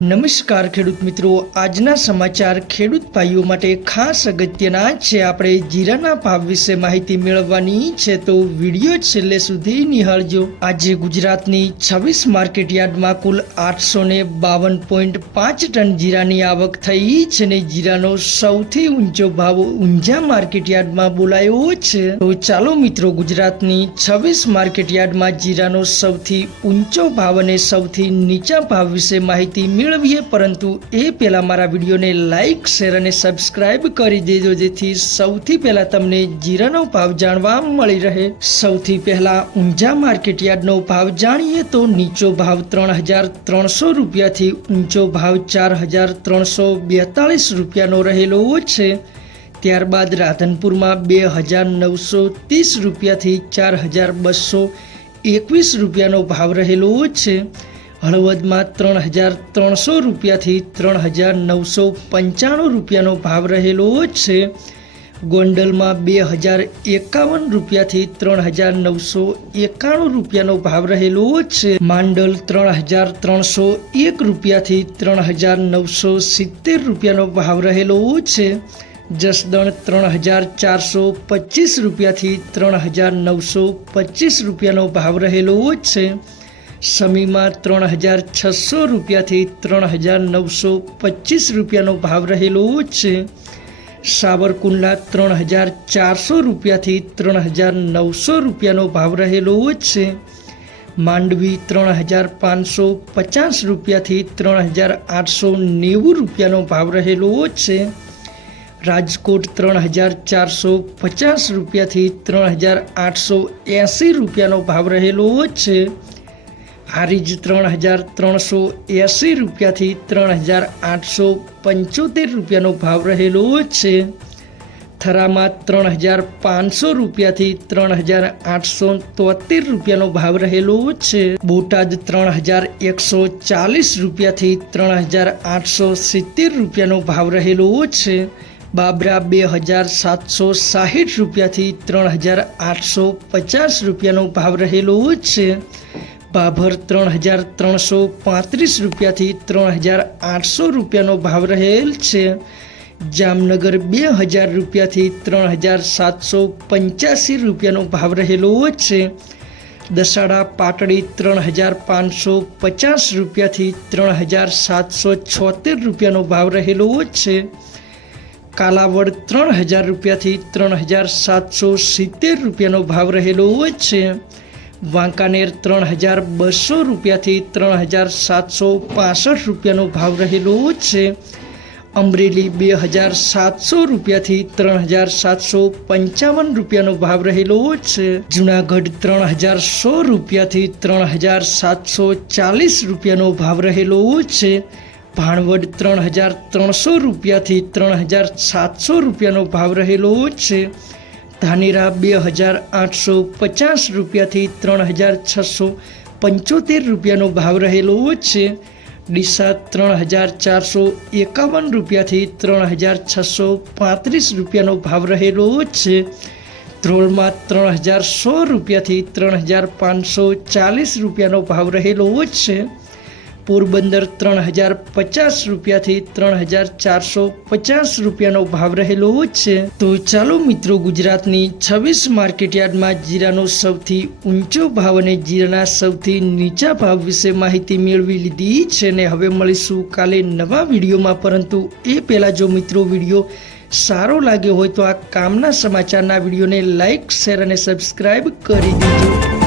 નમસ્કાર ખેડૂત મિત્રો, આજના સમાચાર ખેડૂત ભાઈઓ માટે ખાસ અગત્યના છે. આપણે જીરાના ભાવ વિશે માહિતી મેળવવાની છે તો વીડિયો છેલ્લે સુધી નિહાળજો. આજે ગુજરાતની છવ્વીસ માર્કેટ યાર્ડમાં કુલ આઠસો ને બાવન પોઈન્ટ પાંચ ટન જીરાની આવક થઈ છે ને જીરાનો સૌથી ઊંચો ભાવ ઊંઝા માર્કેટ યાર્ડમાં બોલાયો છે. તો ચાલો મિત્રો, ગુજરાતની છવ્વીસ માર્કેટ યાર્ડમાં જીરાનો સૌથી ઊંચો ભાવ અને સૌથી નીચા ભાવ વિશે માહિતી મેળવીએ, પરંતુ એ પહેલાં મારા વિડીયોને લાઈક, શેર અને સબસ્ક્રાઇબ કરી દેજો, જેથી સૌથી પહેલાં તમને જીરાનો ભાવ જાણવા મળી રહે. સૌથી પહેલાં ઊંઝા માર્કેટ યાર્ડનો ભાવ જાણીએ તો નીચો ભાવ ત્રણ હજાર ત્રણસો રૂપિયાથી ઊંચો ભાવ ચાર હજાર ત્રણસો બેતાળીસ રૂપિયાનો રહેલો છે. ત્યારબાદ રાધનપુરમાં બે હજાર નવસો ત્રીસ રૂપિયાથી ચાર હજાર બસો એકવીસ રૂપિયાનો ભાવ રહેલો છે. હળવદમાં ત્રણ હજાર ત્રણસો રૂપિયાથી ત્રણ હજાર નવસો પંચાણું રૂપિયાનો ભાવ રહેલો છે. ગોંડલમાં બે હજાર એકાવન રૂપિયાથી ત્રણ હજાર નવસો એકાણું રૂપિયાનો ભાવ રહેલો છે. માંડલ ત્રણ હજાર ત્રણસો એક રૂપિયાથી ત્રણ હજાર નવસો સિત્તેર રૂપિયાનો ભાવ રહેલો છે. જસદણ ત્રણ હજાર ચારસો પચીસ રૂપિયાથી ત્રણ હજાર નવસો પચીસ રૂપિયાનો ભાવ રહેલો છે. સમીમાં ત્રણ હજાર છસો રૂપિયાથી ત્રણ હજાર નવસો પચીસ રૂપિયાનો ભાવ રહેલો છે. સાવરકુંડલા ત્રણ હજાર ચારસો રૂપિયાથી ત્રણ હજાર નવસો રૂપિયાનો ભાવ રહેલો છે. માંડવી ત્રણ હજાર પાંચસો પચાસ રૂપિયાથી ત્રણ હજાર આઠસો નેવું રૂપિયાનો ભાવ રહેલો છે. રાજકોટ ત્રણ હજાર ચારસો પચાસ રૂપિયાથી ત્રણ હજાર આઠસો એંસી રૂપિયાનો ભાવ રહેલો છે. હારીજ ત્રણ હજાર ત્રણસો એંસી રૂપિયાથી ત્રણ હજાર આઠસો પંચોતેર રૂપિયાનો ભાવ રહેલો છે. થરામાં ત્રણ હજાર પાંચસો રૂપિયાથી ત્રણ હજાર આઠસો તોતેર રૂપિયાનો ભાવ રહેલો છે. બોટાદ ત્રણ હજાર એકસો ચાલીસ રૂપિયાથી ત્રણ હજાર આઠસો સિત્તેર રૂપિયાનો ભાવ રહેલો છે. બાબરા બે હજાર સાતસો સાહીઠ રૂપિયાથી ત્રણ હજાર આઠસો પચાસ રૂપિયાનો ભાવ રહેલો છે. ભાભર ત્રણ હજાર ત્રણસો પાંત્રીસ રૂપિયાથી ત્રણ હજાર આઠસો રૂપિયાનો ભાવ રહેલ છે. જામનગર બે હજાર રૂપિયાથી ત્રણ હજાર સાતસો પંચ્યાસી રૂપિયાનો ભાવ રહેલો છે. દસાડા પાટડી ત્રણ હજાર પાંચસો પચાસ રૂપિયાથી ત્રણ હજાર સાતસો છોતેર રૂપિયાનો ભાવ રહેલો છે. કાલાવડ ત્રણ હજાર રૂપિયાથી ત્રણ હજાર સાતસો સિત્તેર રૂપિયાનો ભાવ રહેલો છે. વાંકાનેર ત્રણ હજાર બસો રૂપિયાથી ત્રણ હજાર સાતસો પાસઠ રૂપિયાનો ભાવ રહેલો છે. અમરેલી બે હજાર સાતસો રૂપિયાથી ત્રણ હજાર સાતસો પંચાવન રૂપિયાનો ભાવ રહેલો છે. જુનાગઢ ત્રણ હજાર સો રૂપિયાથી ત્રણ હજાર સાતસો ચાલીસ રૂપિયાનો ભાવ રહેલો છે. ભાણવડ ત્રણ હજાર ત્રણસો રૂપિયાથી ત્રણ હજાર સાતસો રૂપિયાનો ભાવ રહેલો છે. ધાનેરા બે હજાર આઠસો પચાસ રૂપિયાથી ત્રણ હજાર છસો પંચોતેર રૂપિયાનો ભાવ રહેલો છે. ડીસા ત્રણ હજાર ચારસો એકાવન રૂપિયાથી ત્રણ હજાર છસો પાંત્રીસ રૂપિયાનો ભાવ રહેલો છે. ધ્રોલમાં ત્રણ હજાર સો રૂપિયાથી ત્રણ હજાર પાંચસો ચાલીસ રૂપિયાનો ભાવ રહેલો છે. પોરબંદર ત્રણ હજાર પચાસ રૂપિયાથી ત્રણ હજાર ચારસો પચાસ રૂપિયાનો ભાવ રહેલો છે. તો ચાલો મિત્રો ગુજરાતની છવ્વીસ માર્કેટયાર્ડમાં જીરાનો સૌથી ઊંચો ભાવ અને જીરાના સૌથી નીચા ભાવ વિશે માહિતી મેળવી લીધી છે ને હવે મળીશું કાલે નવા વિડીયોમાં. પરંતુ એ પહેલાં જો મિત્રો વીડિયો સારો લાગ્યો હોય તો આ કામના સમાચારના વિડીયોને લાઇક શેર અને સબસ્ક્રાઈબ કરી દેજો.